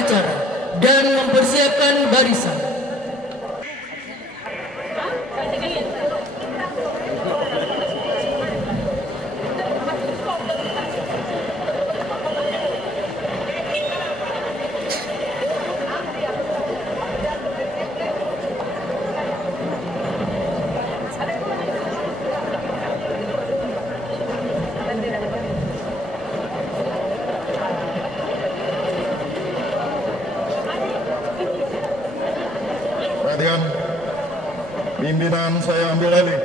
upacara dan mempersiapkan barisan. Pimpinan saya ambil alih.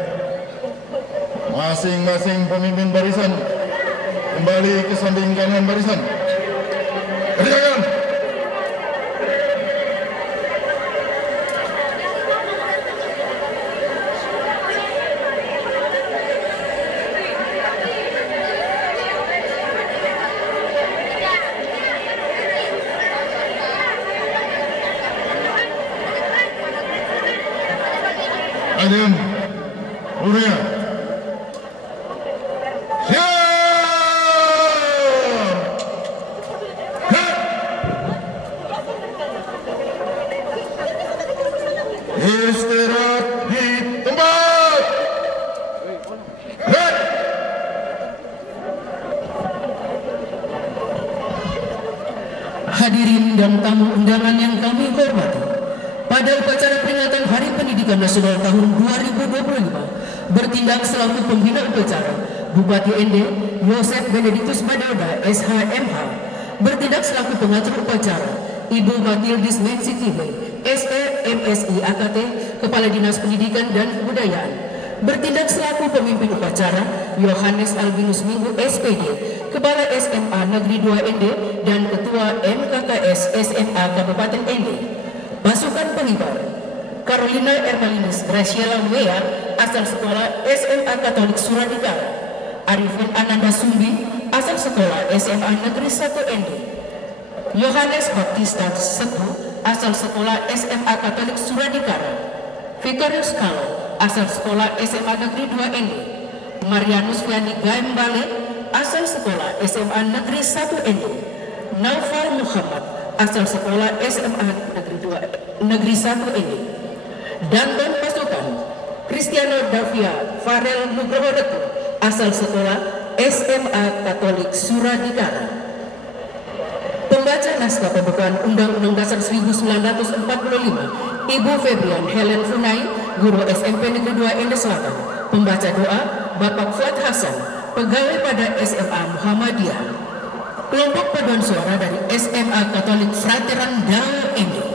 Masing-masing pemimpin barisan kembali ke samping kanan barisan. Kerjakan. Adem, Uria, siap, istirahat di tempat. Hadirin dan tamu undangan yang kami hormati, pada upacara peringatan Hari Pendidikan Nasional tahun 2025 bertindak selaku pembina upacara Bupati Ende Yosef Benedictus Madioda SHMH, bertindak selaku pengatur upacara Ibu Matildis Mensitibe SE MSI AKT Kepala Dinas Pendidikan dan Kebudayaan, bertindak selaku pemimpin upacara Yohanes Albinus Minggu SPD Kepala SMA Negeri 2 Ende dan Ketua MKKS SMA Kabupaten Ende. Pasukan pengibar Carolina Ermalinus Graciela Wea asal sekolah SMA Katolik Suradikara, Arifin Ananda Sumbi asal sekolah SMA Negeri 1 Ende, Yohanes Baptista Setu asal sekolah SMA Katolik Suradikara, Victorius Kalo asal sekolah SMA Negeri 2 Ende, Marianus Yani Gaimbale asal sekolah SMA Negeri 1 Ende, Naufal Muhammad asal sekolah SMA Negeri 1 Ende, dan pasukan Kristiano Davia Farel Nugroho Retu asal sekolah SMA Katolik Suradikara. Pembaca naskah pembukaan Undang-Undang Dasar 1945 Ibu Febrian Helen Funai, Guru SMP Negeri 2 Ende Selatan. Pembaca doa Bapak Fuad Hasan, pegawai pada SMA Muhammadiyah. Kelompok paduan suara dari SMA Katolik Frateran Dal Ende.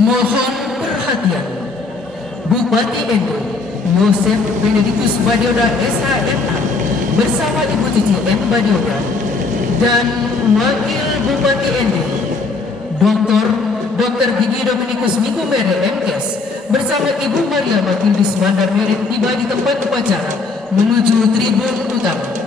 Mohon perhatian, Bupati Ende Yosef Benedictus Madioda SHMH bersama Ibu Cici M. Madioda dan Wakil Bupati Ende Dr. Gigi Dominikus Minggu Mere MKes bersama Ibu Maria Matildis Bandar Merit tiba di tempat upacara menuju tribun utama.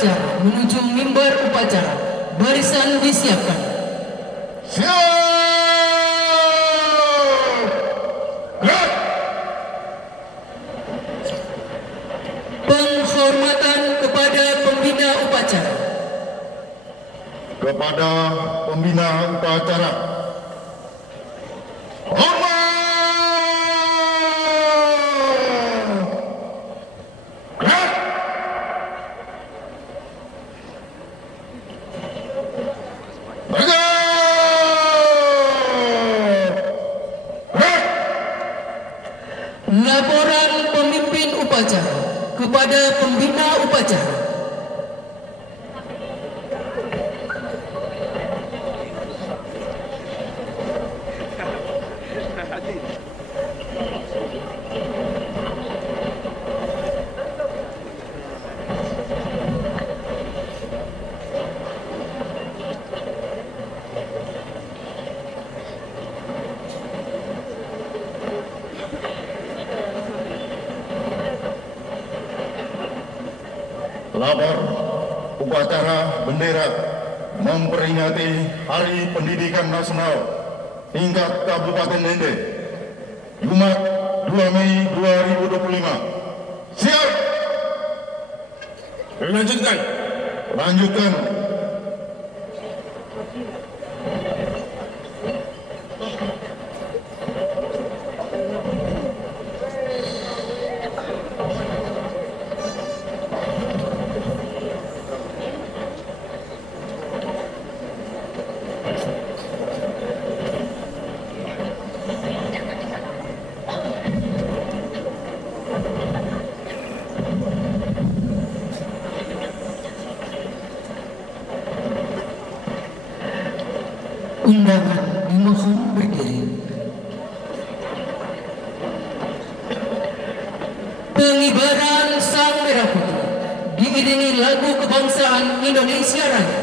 upacara menuju mimbar upacara. Barisan disiapkan. Siap! Gerak! Penghormatan kepada pembina upacara. Kepada pembina upacara. Hormat! Gerak! Gerak! Laporan pemimpin upacara kepada pembina upacara. Lapor upacara bendera memperingati Hari Pendidikan Nasional tingkat Kabupaten Ende, Jumat 2 Mei 2025. Siap! Lanjutkan. Lanjutkan. Undangan dimohon berdiri. Pengibaran Sang Merah Putih diiringi lagu kebangsaan Indonesia Raya.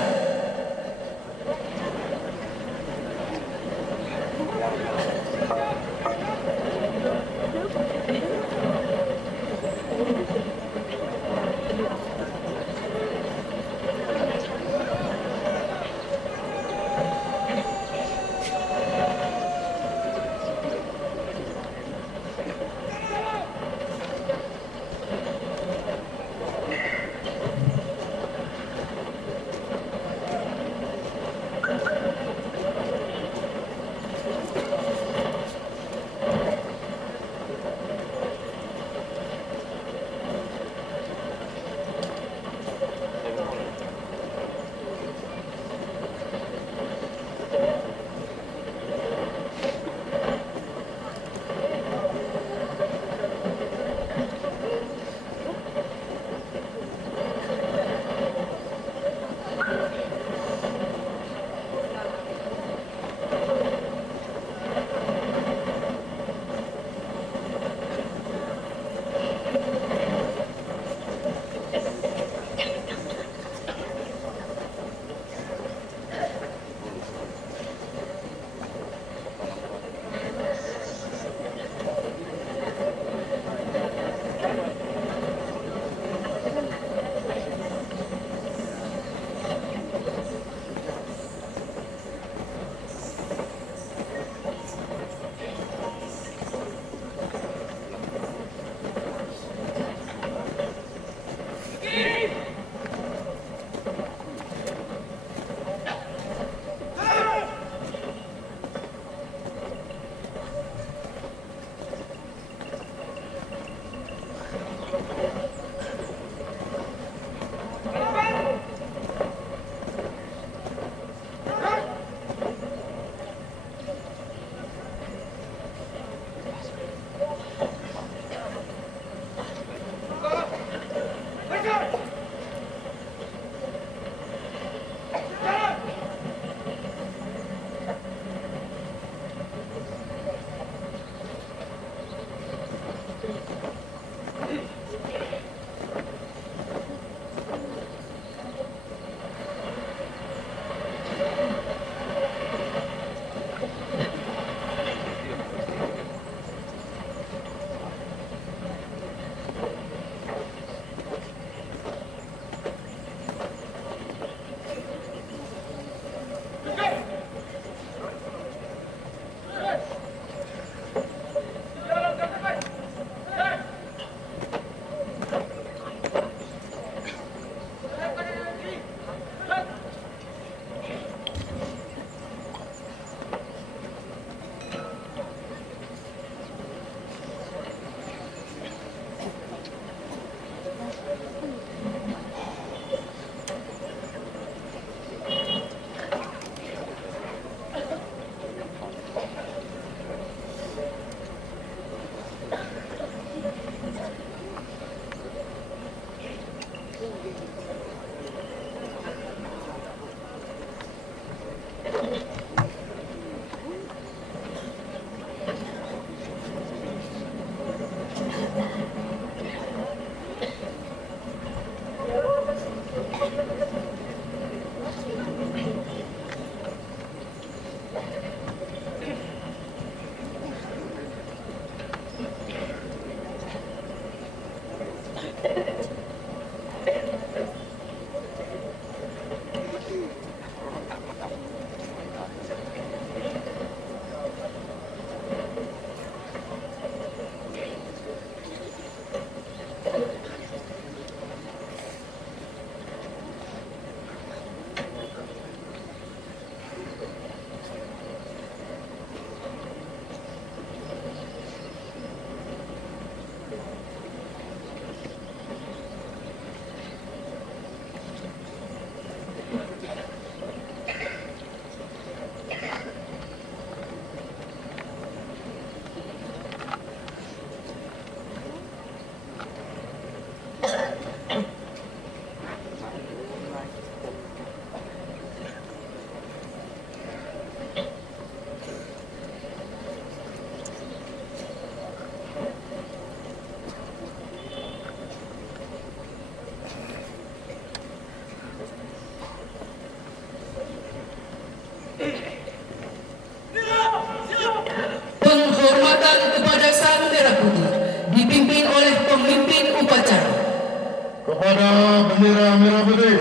bendera merah putih.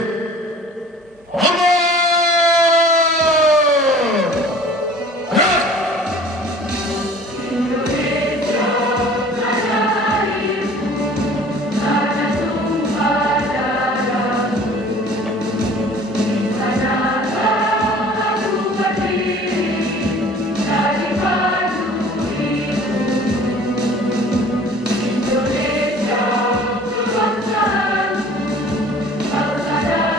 Hormat! Indonesia, kebangsaan, bangsa dan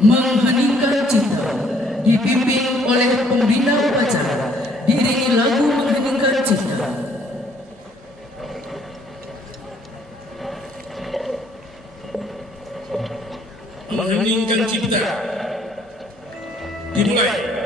Mengheningkan cipta dipimpin oleh pembina upacara, diiringi lagu mengheningkan cipta. Mengheningkan cipta dimulai.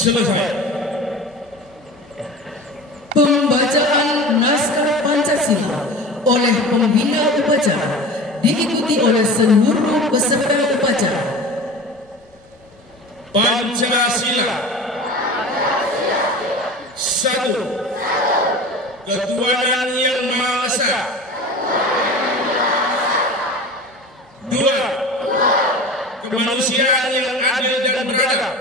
Selesai. Pembacaan naskah Pancasila oleh pembina upacara diikuti oleh seluruh peserta upacara. Pancasila. Satu. Ketuhanan Yang Maha Esa. Dua. Kemanusiaan yang adil dan beradab.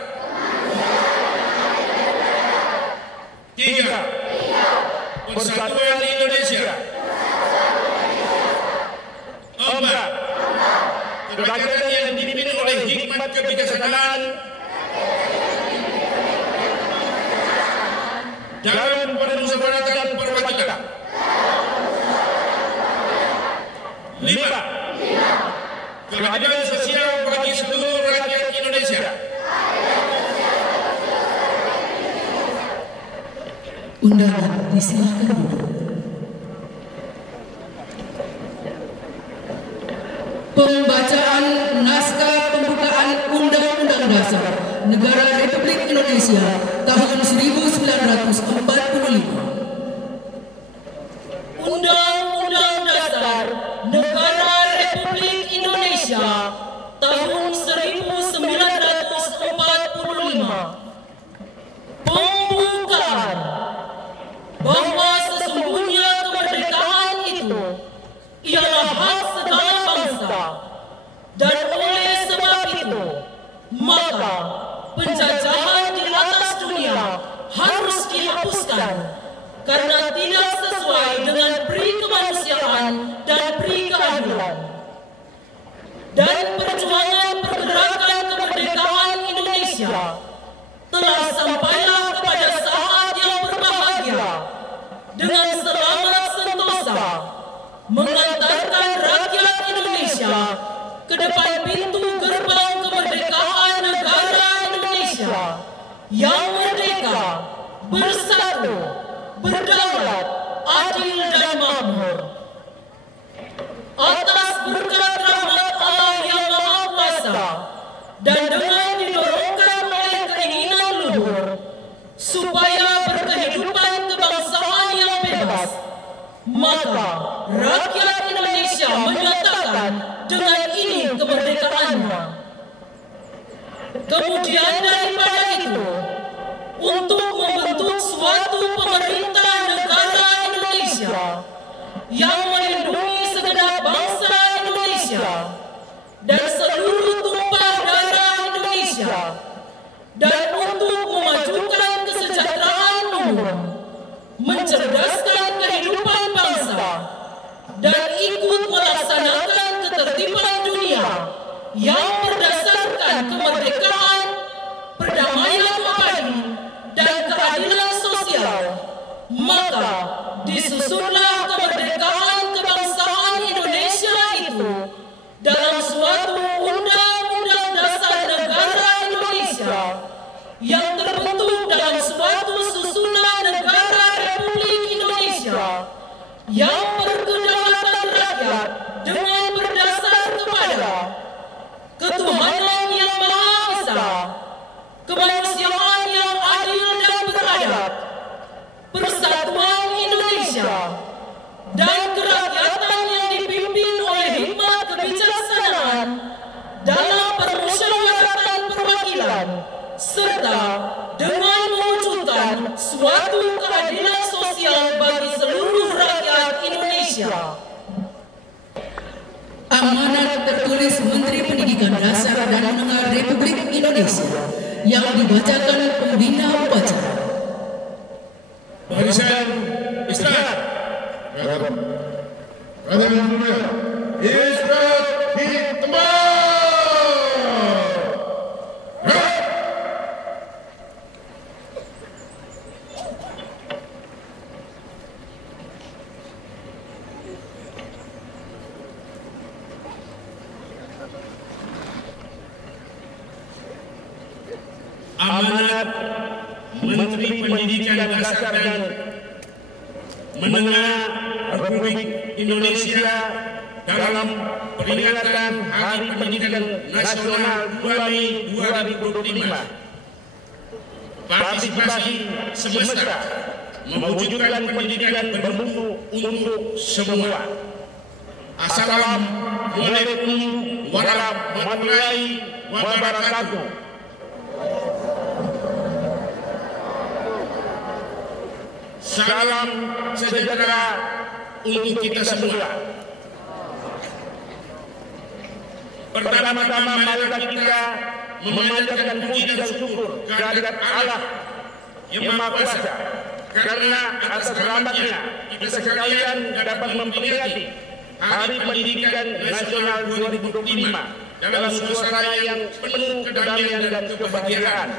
Tiga. Persatuan Indonesia. Empat. Kerajaan yang dipimpin oleh hikmat kebijaksanaan dalam permusawaratan perwakilan. Lima. Keadilan sosial bagi seluruh rakyat Indonesia. Undangan disilakan duduk. Pembacaan naskah pembukaan Undang-Undang Dasar Negara Republik Indonesia tahun 1945. Undang-Undang Dasar Negara Republik Indonesia tahun 1945. Pembukaan. Bahwa sesungguhnya kemerdekaan itu ialah hak segala bangsa, dan oleh sebab itu maka penjajahan di atas dunia harus dihapuskan karena tidak sesuai dengan peri kemanusiaan dan peri keadilan. Dan perjuangan pergerakan kemerdekaan Indonesia telah sampailah kepada saat yang berbahagia dengan selamat sentosa mengantarkan rakyat Indonesia ke depan pintu gerbang kemerdekaan negara Indonesia yang merdeka, bersatu, berdaulat, adil dan makmur. Atas berkat rahmat Allah yang Maha Kuasa dan dengan didorongkan oleh keinginan luhur supaya berkehidupan kebangsaan yang bebas, maka rakyat Indonesia menyatakan dengan ini kemerdekaannya. Kemudian daripada itu, untuk membentuk suatu pemerintah negara Indonesia yang melindungi segenap bangsa Indonesia dan seluruh tumpah darah Indonesia, dan untuk memajukan kesejahteraan umum, mencerdaskan dan ikut melaksanakan ketertiban dunia yang berdasarkan kemerdekaan, perdamaian abadi, dan keadilan sosial, maka disusunlah kemerdekaan kebangsaan Indonesia itu dalam suatu Undang-Undang Dasar Negara Indonesia yang terbentuk dalam suatu susunan negara Republik Indonesia yang berkedaulatan rakyat dengan berdasar kepada ketuhanan yang Maha Esa, kemanusiaan yang adil dan beradab, persatuan Indonesia, dan kerakyatan yang dipimpin oleh hikmat kebijaksanaan dalam permusyawaratan perwakilan, serta dengan mewujudkan suatu keadilan sosial bagi seluruh rakyat Indonesia. Amanat tertulis Menteri Pendidikan Dasar dan Menengah Republik Indonesia yang dibacakan pembina upacara. Barisan istirahat. Istirahat di tempat. Amanat Menteri Pendidikan Dasar dan Menengah Republik Indonesia dalam peringatan Hari Pendidikan Nasional 2 Mei 2025. Partisipasi semesta mewujudkan pendidikan bermutu untuk semua. Assalamualaikum warahmatullahi wabarakatuh. Salam sejahtera untuk kita semua. Pertama-tama marilah kita memanjatkan puji dan syukur kehadirat Allah yang Maha Kuasa, karena atas rahmatnya kita sekalian dapat memperingati Hari Pendidikan Nasional 2025 dalam suasana yang penuh kedamaian dan kebahagiaan.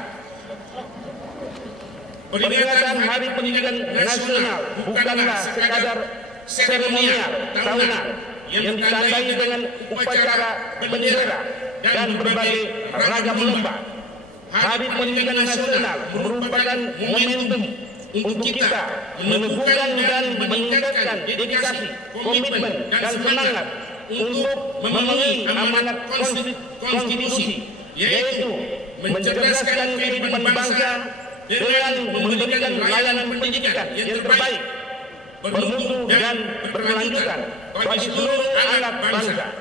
Peringatan Hari Pendidikan Nasional bukanlah sekadar seremonial tahunan yang ditandai dengan upacara bendera dan berbagai ragam lomba. Hari Pendidikan Nasional merupakan momentum untuk kita meneguhkan dan meningkatkan dedikasi, komitmen, dan semangat untuk memenuhi amanat konstitusi, yaitu mencerdaskan kehidupan bangsa dengan memberikan layanan pendidikan yang terbaik, bermutu dan berkelanjutan bagi seluruh anak bangsa.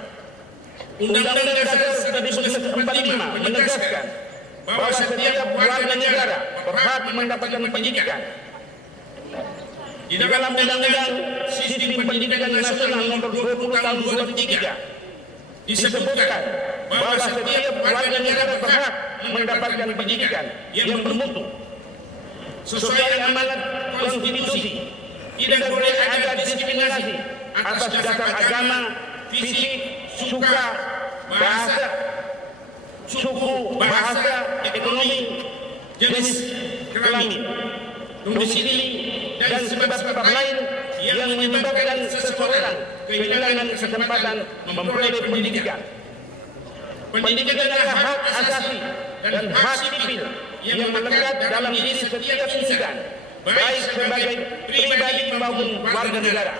Undang-Undang Dasar 1945 menegaskan bahwa setiap warga negara berhak mendapatkan pendidikan. Di dalam Undang-Undang Sistem Pendidikan Nasional Nomor 20 Tahun 2003 disebutkan bahwa setiap warga negara berhak mendapatkan pendidikan yang bermutu. Sesuai amanat konstitusi, tidak boleh ada diskriminasi atas dasar agama, fisik, suku, bahasa, ekonomi, jenis kelamin, domisili, dan sebab-sebab lain yang menyebabkan seseorang kehilangan kesempatan memperoleh pendidikan. Pendidikan adalah hak asasi dan hak sipil yang melekat dalam diri setiap insan, baik sebagai pribadi maupun warga negara.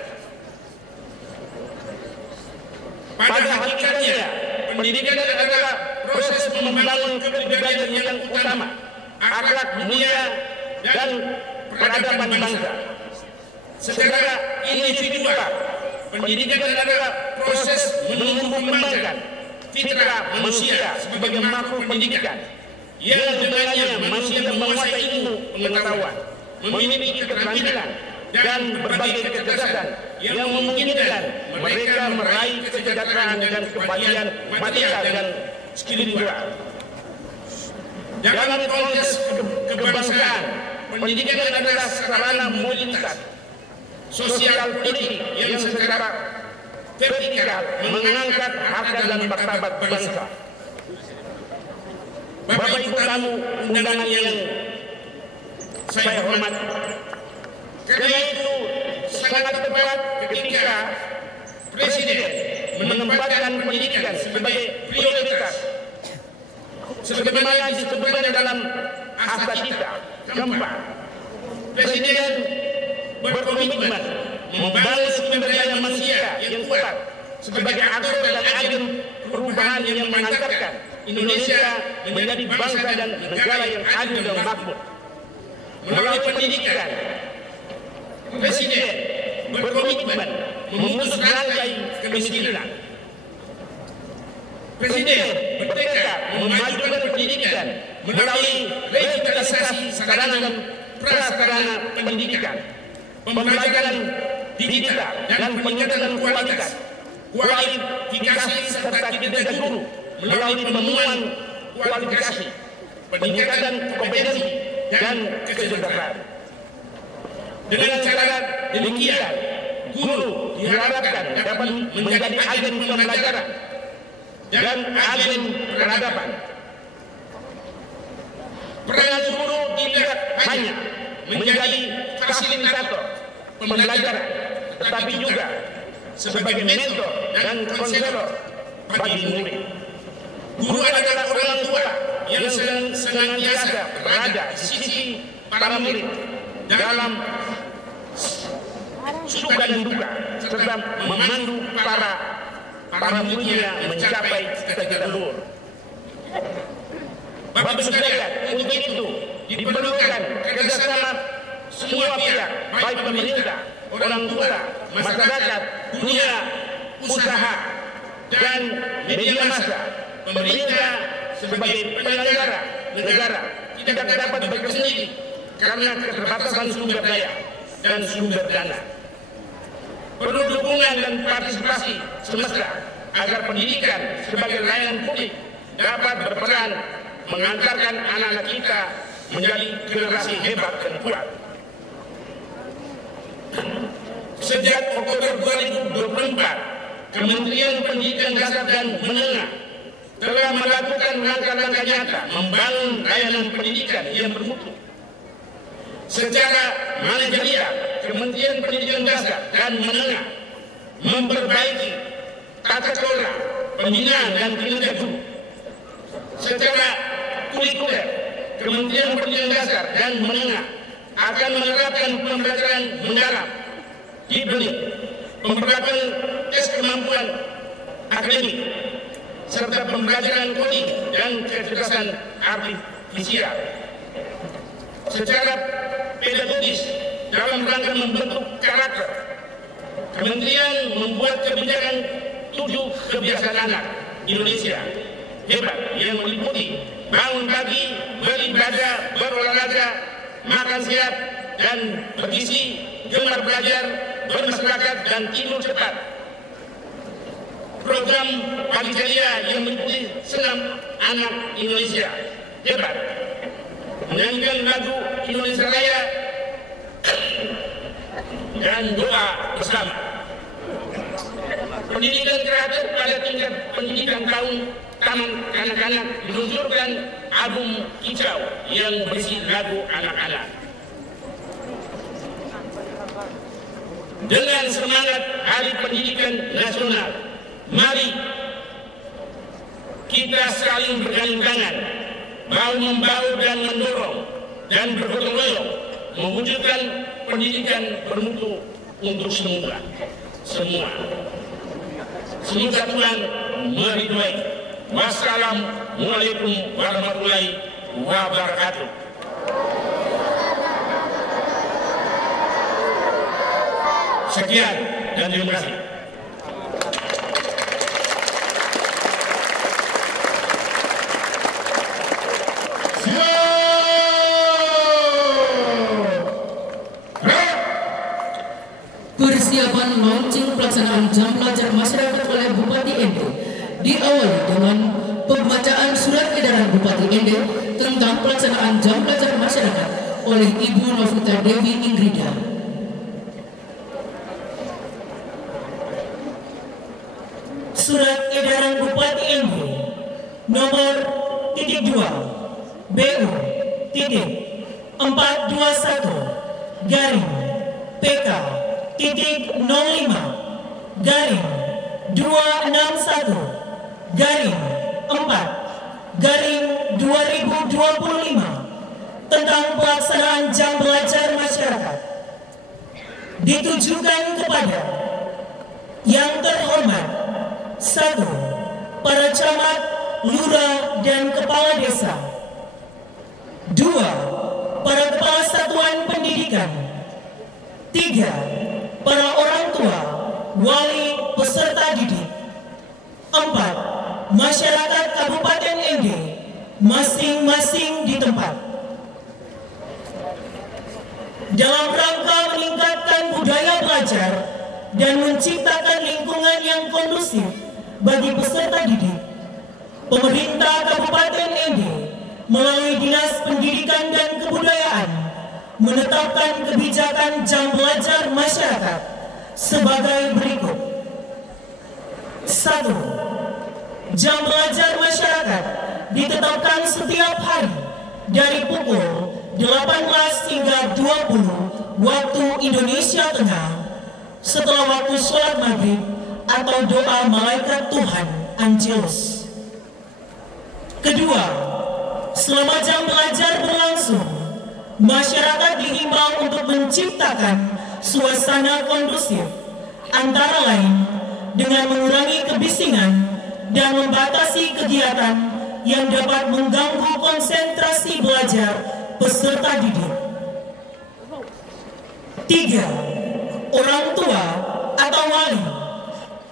Pada hakikatnya, pendidikan adalah proses membangun kepribadian yang utama, akhlak mulia, dan peradaban bangsa. Secara individual, pendidikan adalah proses menumbuh kembangkan fitrah manusia sebagai makhluk pendidikan, yang dengannya manusia menguasai ilmu pengetahuan, memiliki keterampilan dan berbagai kecerdasan yang memungkinkan mereka meraih kesejahteraan dan kebahagiaan material dan spiritual. Dalam konteks kebangsaan, pendidikan adalah sarana mobilitas sosial politik yang secara vertikal mengangkat harkat dan martabat bangsa. Bapak Ibu tamu undangan yang saya hormati, karena itu sangat tepat ketika Presiden menempatkan pendidikan sebagai prioritas, sebagaimana disebutkan dalam Akta Cipta keempat. Presiden berkomitmen membangun sumber daya manusia yang kuat sebagai aktor dan agen perubahan yang mengantarkan Indonesia menjadi bangsa dan negara yang adil dan makmur. Melalui pendidikan, Presiden berkomitmen memutus rantai kemiskinan. Presiden bertekad memajukan pendidikan melalui revitalisasi sarana dan prasarana pendidikan, pembelajaran digital dan peningkatan kualifikasi serta kinerja guru melalui pemenuhan kualifikasi, peningkatan kompetensi dan kesejahteraan. Dengan cara demikian, guru diharapkan dapat menjadi agen pembelajaran dan agen peradaban. Peran guru tidak hanya menjadi fasilitator pembelajaran, tetapi juga sebagai mentor dan konselor bagi murid. Guru adalah orang tua yang senantiasa berada di sisi para murid dalam suka dan duka, serta memandu para muridnya mencapai cita-cita luhur. Bapak Ibu sekalian, untuk itu diperlukan kerjasama semua pihak, baik pemerintah, orang tua, masyarakat, dunia usaha, dan media massa. Pemerintah sebagai penyelenggara negara tidak dapat bekerja sendiri karena keterbatasan sumber daya dan sumber dana. Perlu dukungan dan partisipasi semesta agar pendidikan sebagai layanan publik dapat berperan mengantarkan anak-anak kita menjadi generasi hebat dan kuat. Sejak Oktober 2024, Kementerian Pendidikan Dasar dan Menengah telah melakukan langkah-langkah nyata membangun layanan pendidikan yang bermutu. Secara manajerial, Kementerian Pendidikan Dasar dan Menengah memperbaiki tata kelola, pembinaan dan kinerja guru. Secara kurikuler, Kementerian Pendidikan Dasar dan Menengah akan menerapkan pembelajaran mendalam, hibrid, pembelajaran tes kemampuan akademik, serta pembelajaran coding dan kecerdasan artifisial. Secara pedagogis, dalam rangka membentuk karakter, Kementerian membuat kebijakan 7 kebiasaan anak Indonesia hebat yang meliputi bangun pagi, beribadah, berolahraga, makan sehat dan bergizi, gemar belajar, bermasyarakat dan tidur cepat. Program Pagi Ceria yang meliputi senam anak Indonesia hebat, menyanyikan lagu Indonesia Raya dan doa bersama. Pendidikan terakhir pada tingkat pendidikan tahun taman kanak-kanak diluncurkan album kicau yang berisi lagu anak-anak. Dengan semangat Hari Pendidikan Nasional, mari kita saling bergandeng tangan, bahu-membahu dan mendorong dan bergotong royong mewujudkan pendidikan bermutu untuk semua. Semoga Tuhan meridhoi. Wassalamualaikum warahmatullahi wabarakatuh. Sekian dan terima kasih. Persiapan launching pelaksanaan jam belajar masyarakat oleh Bupati Ende diawali dengan pembacaan surat edaran Bupati Ende tentang pelaksanaan jam belajar masyarakat oleh Ibu Novita Dewi Ingrida. Surat Edaran Bupati ND nomor -2 BU .421 garing PK .05 garing 261 garing 4 garing 2025 tentang pelaksanaan jam belajar masyarakat ditujukan kepada yang terhormat 1. Para camat, lurah, dan kepala desa. 2. Para kepala satuan pendidikan. 3. Para orang tua, wali, peserta didik. 4. Masyarakat Kabupaten ND, masing-masing di tempat. Dalam rangka meningkatkan budaya belajar dan menciptakan lingkungan yang kondusif bagi peserta didik, pemerintah Kabupaten ND melalui Dinas Pendidikan dan Kebudayaan menetapkan kebijakan jam belajar masyarakat sebagai berikut. 1. Jam belajar masyarakat ditetapkan setiap hari dari pukul 18 hingga 20 waktu Indonesia Tengah setelah waktu sholat maghrib atau doa malaikat Tuhan Angelus. Kedua, selama jam belajar berlangsung, masyarakat dihimbau untuk menciptakan suasana kondusif, antara lain dengan mengurangi kebisingan dan membatasi kegiatan yang dapat mengganggu konsentrasi belajar peserta didik. 3. Orang tua atau wali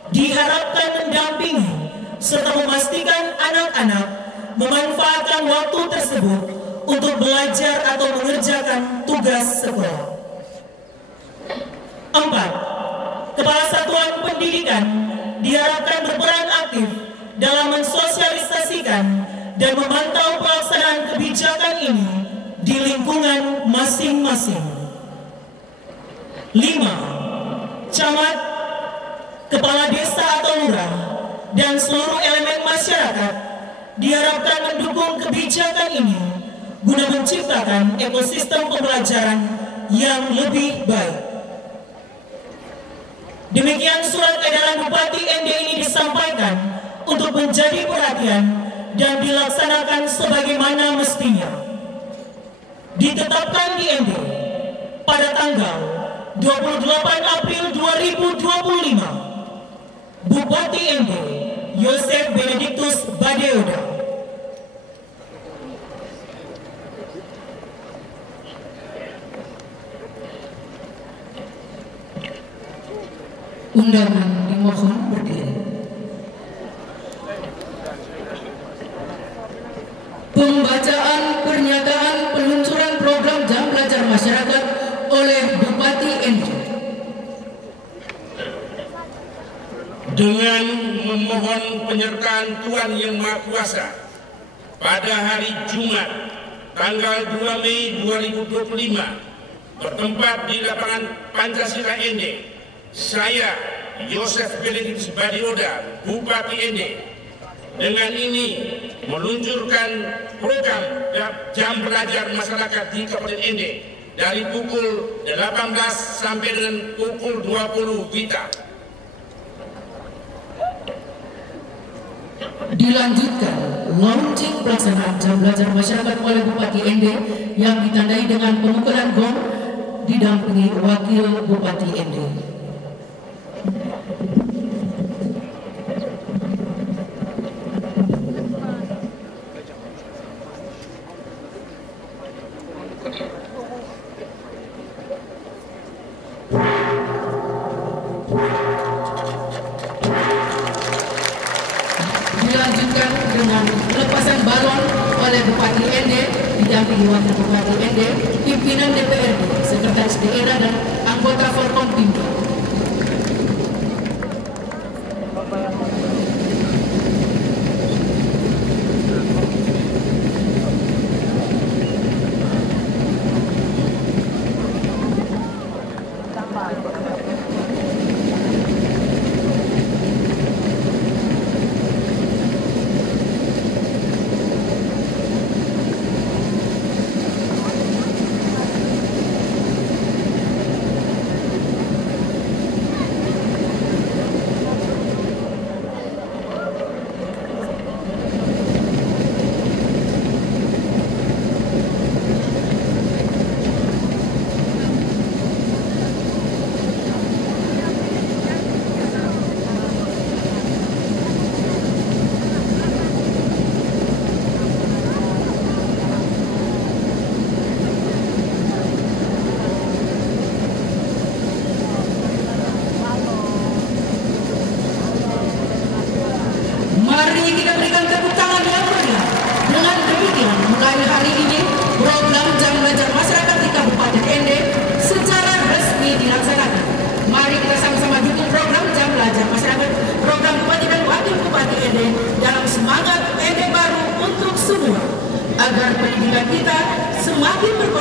diharapkan mendampingi serta memastikan anak-anak memanfaatkan waktu tersebut untuk belajar atau mengerjakan tugas sekolah. 4. Kepala Satuan Pendidikan diharapkan berperan aktif dalam mensosialisasikan dan memantau pelaksanaan kebijakan ini di lingkungan masing-masing. 5. Camat, kepala desa atau lurah, dan seluruh elemen masyarakat diharapkan mendukung kebijakan ini guna menciptakan ekosistem pembelajaran yang lebih baik. Demikian surat edaran Bupati ND ini disampaikan untuk menjadi perhatian dan dilaksanakan sebagaimana mestinya. Ditetapkan di ND pada tanggal 28 April 2025. Bupati ND Yosef Benedictus Badeoda. Undangan dimohon berdiri. Pembacaan pernyataan peluncuran program jam belajar masyarakat oleh Bupati ND. Dengan memohon penyertaan Tuhan Yang Maha Kuasa, pada hari Jumat tanggal 2 Mei 2025 bertempat di lapangan Pancasila ND, saya Yosef Benedictus Badeoda, Bupati ND, dengan ini meluncurkan program jam belajar masyarakat di Kabupaten ND dari pukul 18 sampai dengan pukul 20 WITA. Dilanjutkan launching pelaksanaan jam belajar masyarakat oleh Bupati ND yang ditandai dengan pemukulan gong didampingi Wakil Bupati ND. Dilanjutkan dengan pelepasan balon oleh Bupati ND didampingi Wakil Bupati ND, pimpinan DPRD, Sekretaris Daerah dan anggota Forkompimda.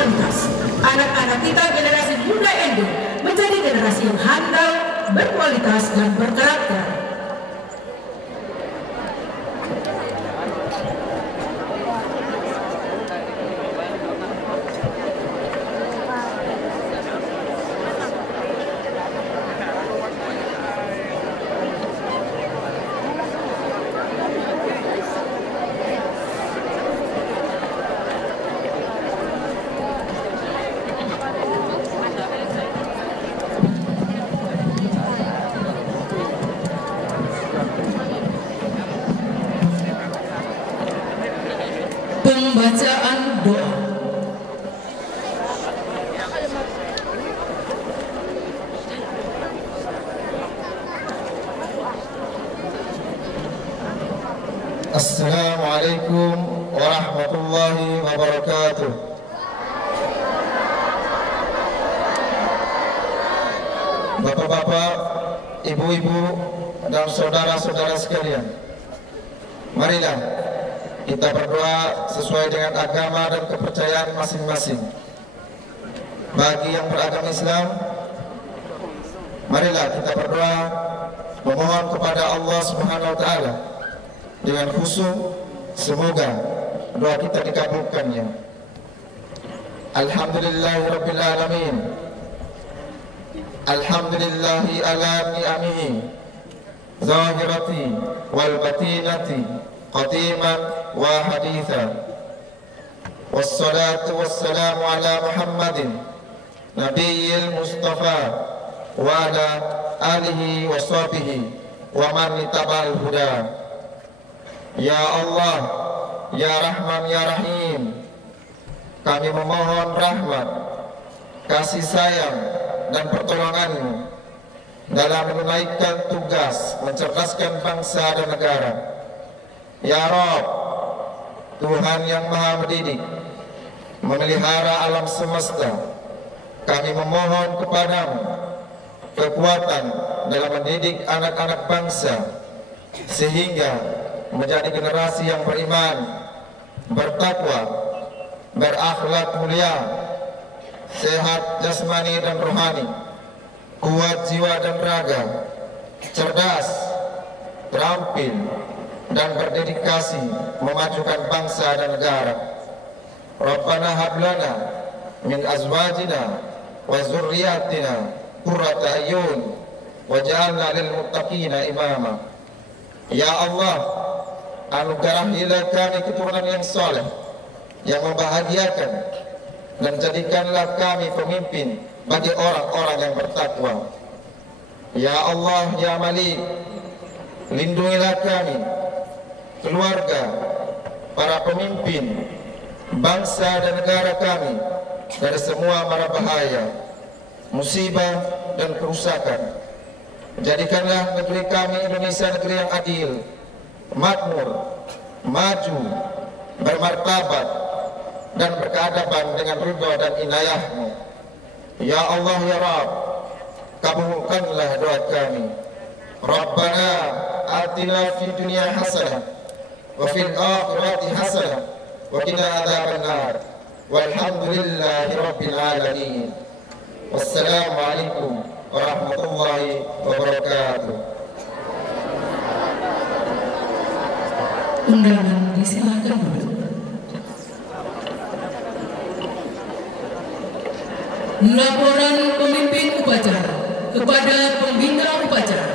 berkualitas. Anak-anak kita generasi muda ND menjadi generasi yang handal, berkualitas dan berkarakter. Pembacaan doa. Assalamualaikum warahmatullahi wabarakatuh. Bapak-bapak, ibu-ibu, dan saudara-saudara sekalian, marilah kita berdoa sesuai dengan agama dan kepercayaan masing-masing. Bagi yang beragama Islam, marilah kita berdoa memohon kepada Allah Subhanahu wa taala dengan khusyuk, semoga doa kita dikabulkannya. Alhamdulillahirabbil alamin. Alhamdulillahi ala ni'amihi zahirati wal batinati qadiman wa haditha. Wassalatu wassalamu ala Muhammadin nabiyil mustafa wa ala alihi wa sahbihi wa man ittaba'al huda. Ya Allah, ya Rahman, ya Rahim, kami memohon rahmat, kasih sayang dan pertolongan-Mu dalam menunaikan tugas mencerdaskan bangsa dan negara. Ya Rabb, Tuhan yang Maha Mendidik, memelihara alam semesta, kami memohon kepadamu kekuatan dalam mendidik anak-anak bangsa sehingga menjadi generasi yang beriman, bertakwa, berakhlak mulia, sehat jasmani dan rohani, kuat jiwa dan raga, cerdas, terampil, dan berdedikasi memajukan bangsa dan negara. Rabbana hab lana min azwajina wa zurriyatina qurrata a'yun waj'alna lil muttaqina imama. Ya Allah, anugerahilah kami keturunan yang saleh, yang membahagiakan, dan jadikanlah kami pemimpin bagi orang-orang yang bertakwa. Ya Allah, ya Malik, lindungilah kami, keluarga, para pemimpin, bangsa dan negara kami dari semua mara bahaya, musibah dan kerusakan. Jadikanlah negeri kami Indonesia negeri yang adil, makmur, maju, bermartabat, dan berkeadaban dengan ridha dan inayah-Mu. Ya Allah, ya Rabb, kabulkanlah doa kami. Rabbana atina fid dunya hasanah wa fil akhirati hasanah wa qina adzabannar. Walhamdulillahi rabbil alamin. Wassalamualaikum warahmatullahi wabarakatuh. Undangan disilakan duduk. Laporan pemimpin upacara kepada pembina upacara.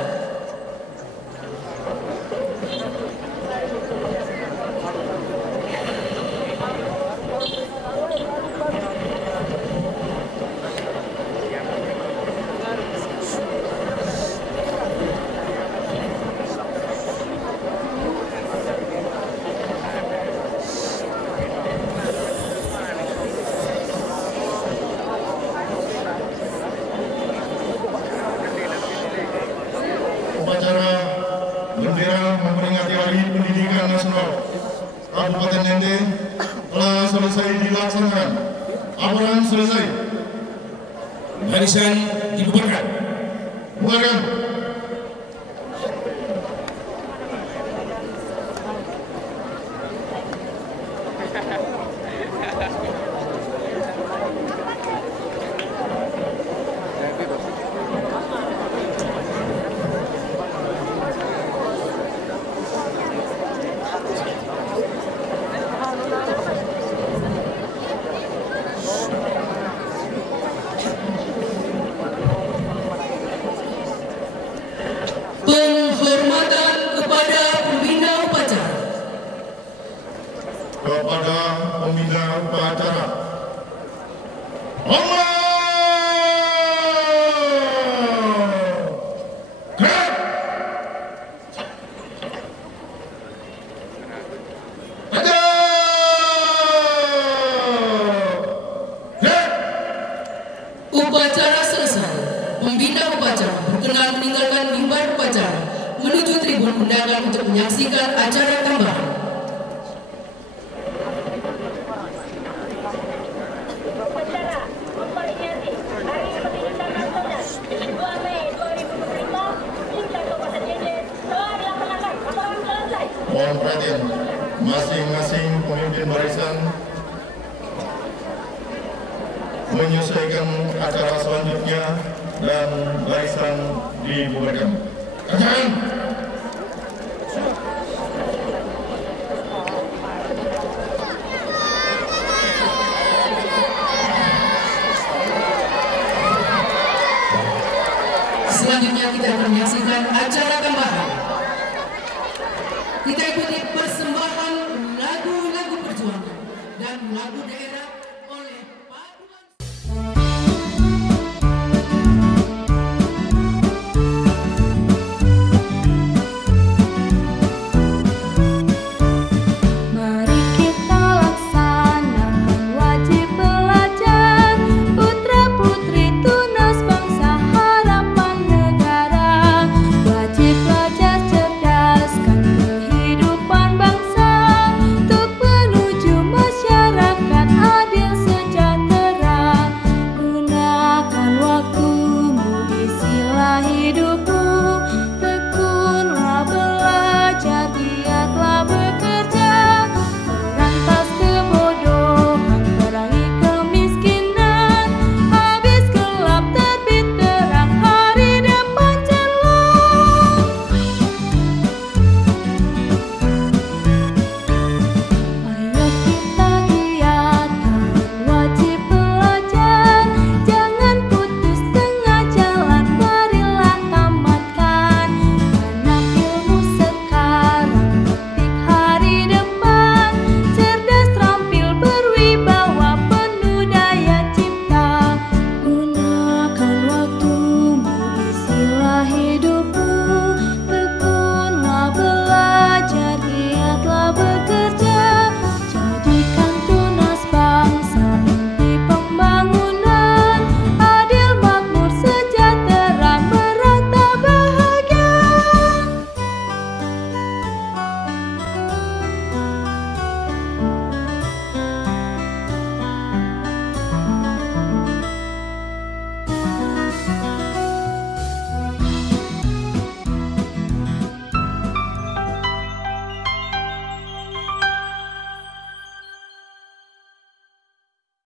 Bendera memperingati Hari Pendidikan Nasional Kabupaten ND telah selesai dilaksanakan. Laporan selesai. Barisan dibubarkan. Bubarkan. upacara. Allah gerak. Upacara selesai. Pembina upacara berkenan meninggalkan mimbar upacara menuju tribun undangan untuk menyaksikan acara tambahan. Upacara memperingati Hari Pendidikan Nasional 2 Mei 2025 hingga Kabupaten Ende telah dilaksanakan. Apakah selesai? Mohon perhatian, masing-masing pemimpin barisan menyesuaikan acara selanjutnya dan barisan dibubarkan. Kerjaan. Selanjutnya kita akan menyaksikan acara tambahan. Kita ikuti persembahan lagu-lagu perjuangan dan lagu daerah.